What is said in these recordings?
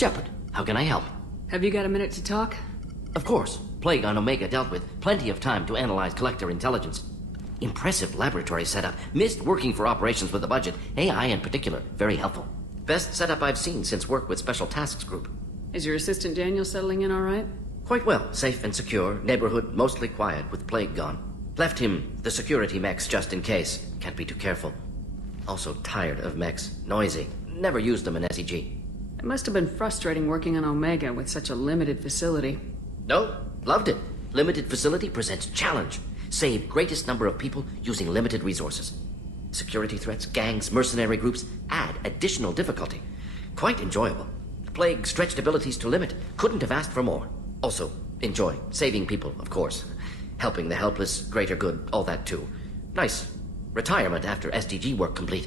Shepard, how can I help? Have you got a minute to talk? Of course. Plague on Omega dealt with. Plenty of time to analyze collector intelligence. Impressive laboratory setup. Missed working for operations with a budget. AI in particular. Very helpful. Best setup I've seen since work with Special Tasks Group. Is your assistant Daniel settling in all right? Quite well. Safe and secure. Neighborhood mostly quiet with Plague gone. Left him the security mechs just in case. Can't be too careful. Also tired of mechs. Noisy. Never used them in STG. It must have been frustrating working on Omega with such a limited facility. No, loved it. Limited facility presents challenge. Save greatest number of people using limited resources. Security threats, gangs, mercenary groups add additional difficulty. Quite enjoyable. Plague stretched abilities to limit. Couldn't have asked for more. Also, enjoy. Saving people, of course. Helping the helpless, greater good, all that too. Nice. Retirement after STG work complete.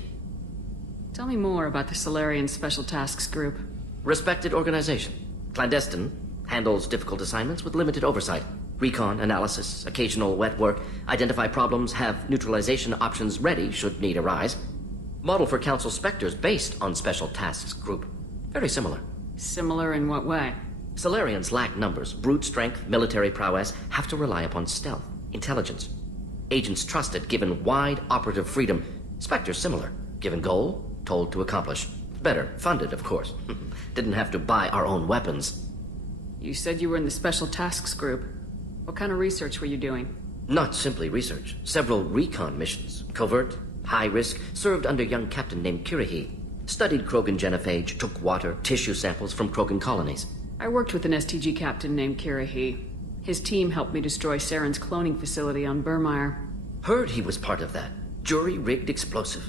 Tell me more about the Solarian Special Tasks Group. Respected organization. Clandestine. Handles difficult assignments with limited oversight. Recon, analysis, occasional wet work. Identify problems, have neutralization options ready should need arise. Model for Council Spectres based on Special Tasks Group. Very similar. Similar in what way? Solarians lack numbers, brute strength, military prowess, have to rely upon stealth, intelligence. Agents trusted, given wide operative freedom. Spectres similar, given goal, told to accomplish. Better, funded, of course. Didn't have to buy our own weapons. You said you were in the Special Tasks Group. What kind of research were you doing? Not simply research. Several recon missions. Covert, high risk, served under young captain named Kirihi. Studied Krogan genophage, took water, tissue samples from Krogan colonies. I worked with an STG captain named Kirihi. His team helped me destroy Saren's cloning facility on Burmire. Heard he was part of that. Jury-rigged explosive.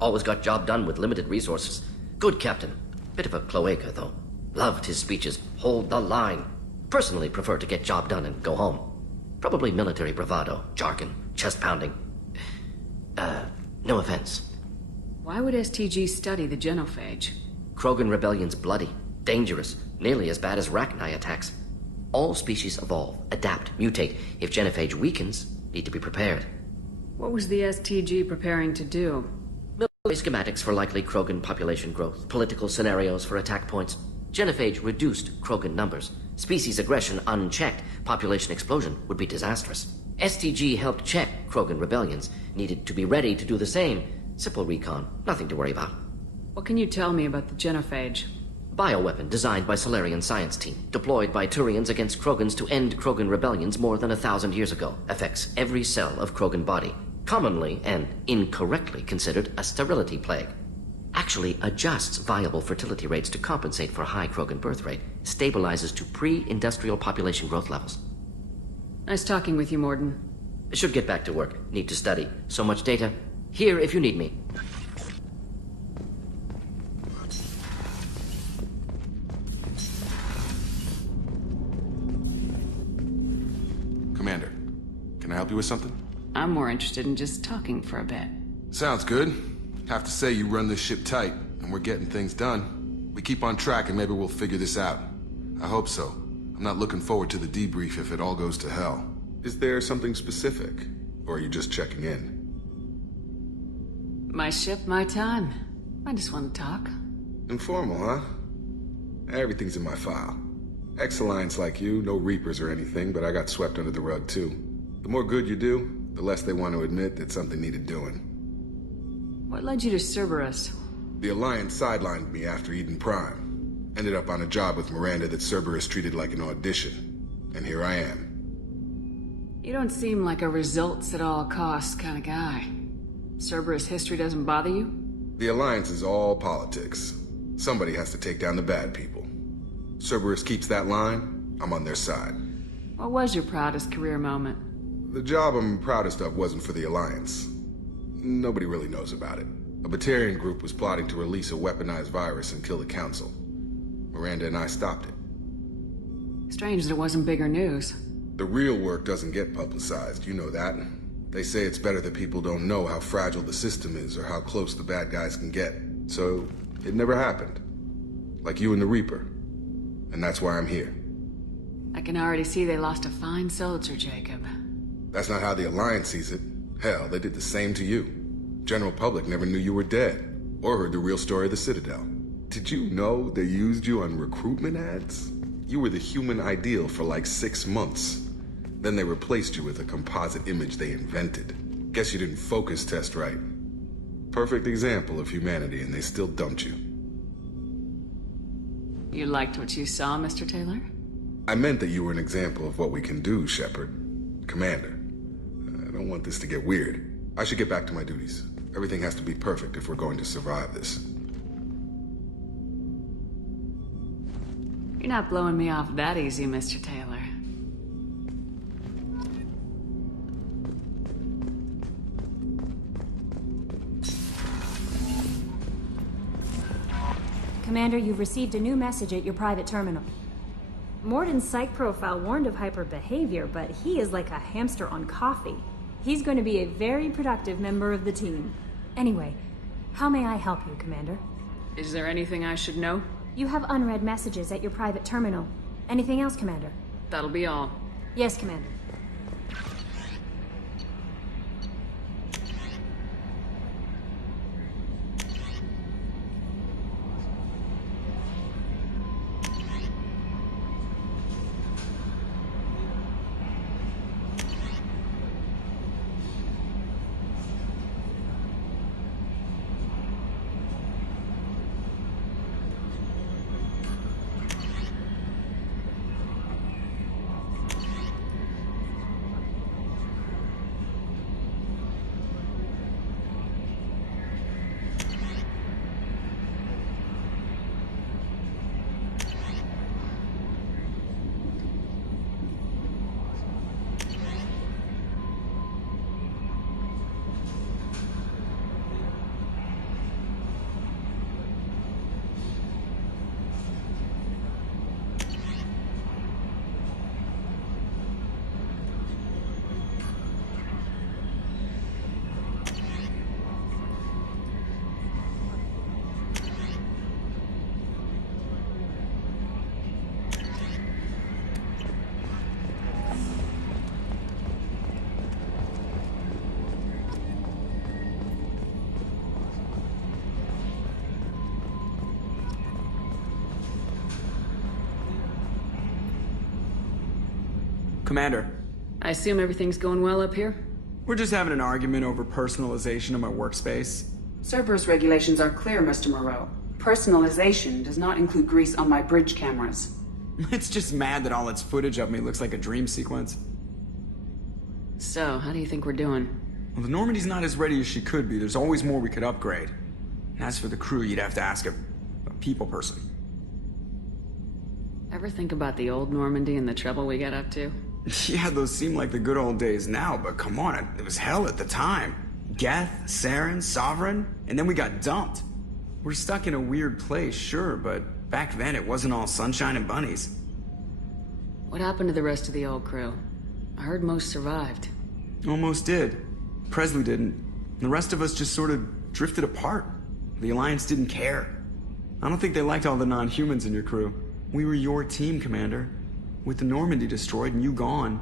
Always got job done with limited resources. Good captain. Bit of a cloaca, though. Loved his speeches. Hold the line. Personally prefer to get job done and go home. Probably military bravado, jargon, chest pounding. No offense. Why would STG study the genophage? Krogan rebellion's bloody, dangerous, nearly as bad as Rachni attacks. All species evolve, adapt, mutate. If genophage weakens, need to be prepared. What was the STG preparing to do? Military schematics for likely Krogan population growth, political scenarios for attack points. Genophage reduced Krogan numbers. Species aggression unchecked, population explosion would be disastrous. STG helped check Krogan rebellions, needed to be ready to do the same. Simple recon, nothing to worry about. What can you tell me about the genophage? Bioweapon designed by Solarian science team, deployed by Turians against Krogans to end Krogan rebellions more than 1,000 years ago. Affects every cell of Krogan body. Commonly and incorrectly considered a sterility plague. Actually adjusts viable fertility rates to compensate for high Krogan birth rate. Stabilizes to pre-industrial population growth levels. Nice talking with you, Morden. Should get back to work. Need to study. So much data. Here if you need me. Commander, can I help you with something? I'm more interested in just talking for a bit. Sounds good. Have to say you run this ship tight, and we're getting things done. We keep on track and maybe we'll figure this out. I hope so. I'm not looking forward to the debrief if it all goes to hell. Is there something specific? Or are you just checking in? My ship, my time. I just want to talk. Informal, huh? Everything's in my file. Ex-Alliance like you, no Reapers or anything, but I got swept under the rug too. The more good you do, the less they want to admit that something needed doing. What led you to Cerberus? The Alliance sidelined me after Eden Prime. Ended up on a job with Miranda that Cerberus treated like an audition. And here I am. You don't seem like a results at all costs kind of guy. Cerberus history doesn't bother you? The Alliance is all politics. Somebody has to take down the bad people. Cerberus keeps that line, I'm on their side. What was your proudest career moment? The job I'm proudest of wasn't for the Alliance. Nobody really knows about it. A Batarian group was plotting to release a weaponized virus and kill the Council. Miranda and I stopped it. Strange that it wasn't bigger news. The real work doesn't get publicized, you know that. They say it's better that people don't know how fragile the system is or how close the bad guys can get. So, it never happened. Like you and the Reaper. And that's why I'm here. I can already see they lost a fine soldier, Jacob. That's not how the Alliance sees it. Hell, they did the same to you. General public never knew you were dead, or heard the real story of the Citadel. Did you know they used you on recruitment ads? You were the human ideal for like 6 months. Then they replaced you with a composite image they invented. Guess you didn't focus test right. Perfect example of humanity, and they still dumped you. You liked what you saw, Mr. Taylor? I meant that you were an example of what we can do, Shepard. Commander, I don't want this to get weird. I should get back to my duties. Everything has to be perfect if we're going to survive this. You're not blowing me off that easy, Mr. Taylor. Commander, you've received a new message at your private terminal. Morden's psych profile warned of hyper behavior, but he is like a hamster on coffee. He's going to be a very productive member of the team. Anyway, how may I help you, Commander? Is there anything I should know? You have unread messages at your private terminal. Anything else, Commander? That'll be all. Yes, Commander. Commander, I assume everything's going well up here? we're just having an argument over personalization of my workspace. Cerberus regulations are clear, Mr. Moreau. Personalization does not include grease on my bridge cameras. It's just mad that all its footage of me looks like a dream sequence. So, how do you think we're doing? Well, the Normandy's not as ready as she could be. There's always more we could upgrade. And as for the crew, you'd have to ask a people person. Ever think about the old Normandy and the trouble we got up to? Yeah, those seem like the good old days now, but come on, it was hell at the time. Geth, Saren, Sovereign, and then we got dumped. We're stuck in a weird place, sure, but back then it wasn't all sunshine and bunnies. What happened to the rest of the old crew? I heard most survived. Almost did. Presley didn't. The rest of us just sort of drifted apart. The Alliance didn't care. I don't think they liked all the non-humans in your crew. We were your team, Commander. With the Normandy destroyed and you gone,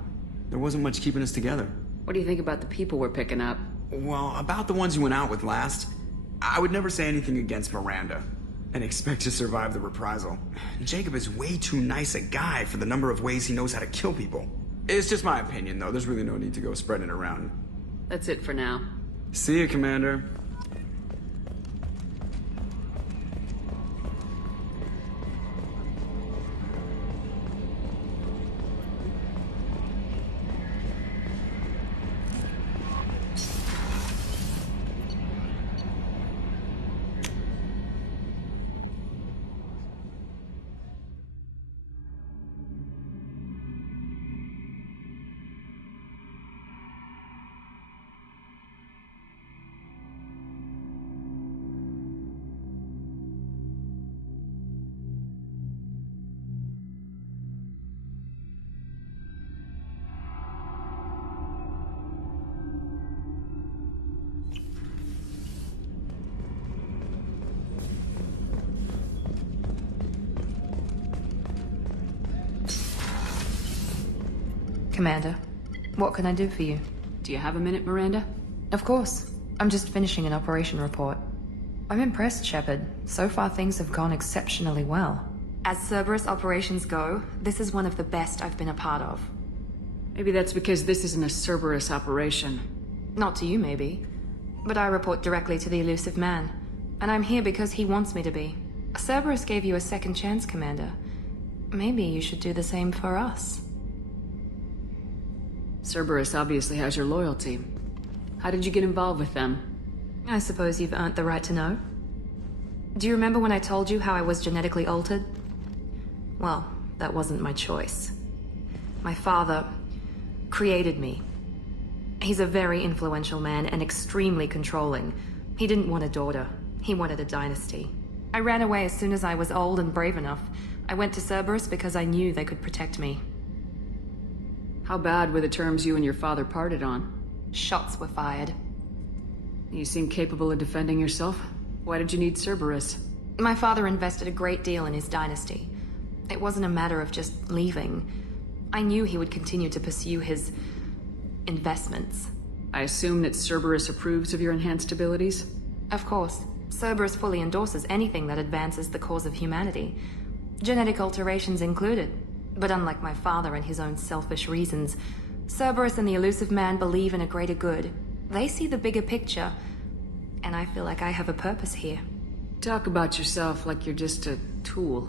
there wasn't much keeping us together. What do you think about the people we're picking up? Well, about the ones you went out with last, I would never say anything against Miranda and expect to survive the reprisal. Jacob is way too nice a guy for the number of ways he knows how to kill people. It's just my opinion, though. There's really no need to go spreading it around. That's it for now. See you, Commander. Commander, what can I do for you? Do you have a minute, Miranda? Of course. I'm just finishing an operation report. I'm impressed, Shepard. So far, things have gone exceptionally well. As Cerberus operations go, this is one of the best I've been a part of. Maybe that's because this isn't a Cerberus operation. Not to you, maybe. But I report directly to the elusive man. And I'm here because he wants me to be. Cerberus gave you a second chance, Commander. Maybe you should do the same for us. Cerberus obviously has your loyalty. How did you get involved with them? I suppose you've earned the right to know. Do you remember when I told you how I was genetically altered? Well, that wasn't my choice. My father created me. He's a very influential man and extremely controlling. He didn't want a daughter. He wanted a dynasty. I ran away as soon as I was old and brave enough. I went to Cerberus because I knew they could protect me. How bad were the terms you and your father parted on? Shots were fired. You seem capable of defending yourself. Why did you need Cerberus? My father invested a great deal in his dynasty. It wasn't a matter of just leaving. I knew he would continue to pursue his investments. I assume that Cerberus approves of your enhanced abilities? Of course. Cerberus fully endorses anything that advances the cause of humanity. Genetic alterations included. But unlike my father and his own selfish reasons, Cerberus and the elusive man believe in a greater good. They see the bigger picture, and I feel like I have a purpose here. Talk about yourself like you're just a tool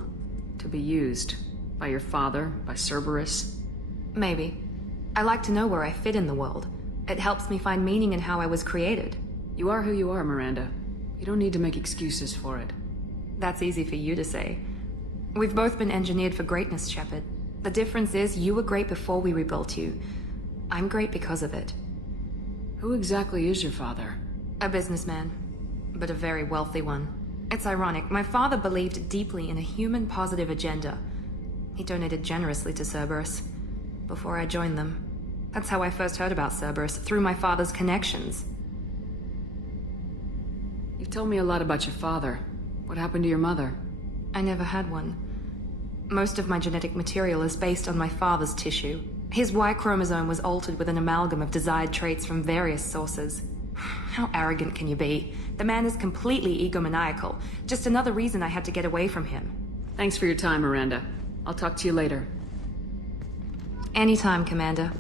to be used by your father, by Cerberus. Maybe. I like to know where I fit in the world. It helps me find meaning in how I was created. You are who you are, Miranda. You don't need to make excuses for it. That's easy for you to say. We've both been engineered for greatness, Shepard. The difference is you were great before we rebuilt you. I'm great because of it. Who exactly is your father? A businessman, but a very wealthy one. It's ironic, my father believed deeply in a human-positive agenda. He donated generously to Cerberus before I joined them. That's how I first heard about Cerberus, through my father's connections. You've told me a lot about your father. What happened to your mother? I never had one. Most of my genetic material is based on my father's tissue. His Y chromosome was altered with an amalgam of desired traits from various sources. How arrogant can you be? The man is completely egomaniacal. Just another reason I had to get away from him. Thanks for your time, Miranda. I'll talk to you later. Anytime, Commander.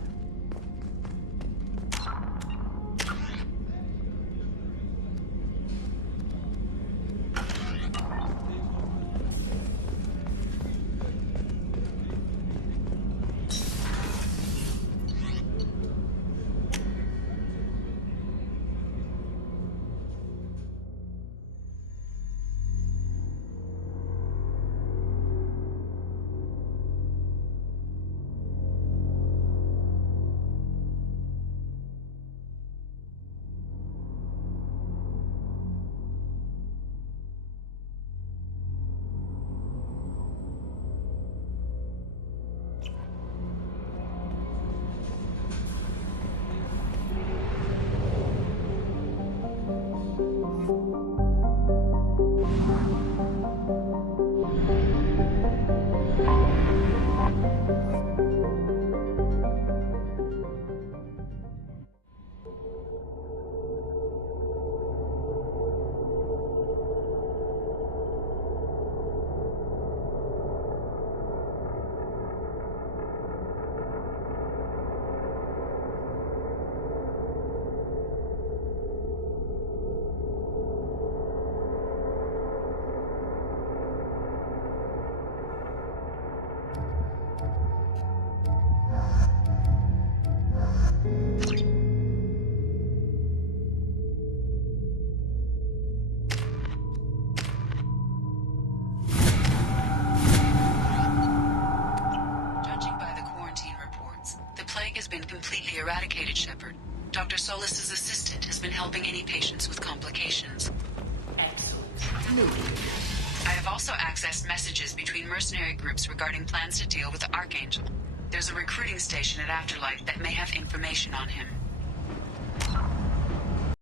Eradicated, Shepard. Dr. Solis's assistant has been helping any patients with complications. Excellent. I have also accessed messages between mercenary groups regarding plans to deal with the Archangel. There's a recruiting station at Afterlight that may have information on him.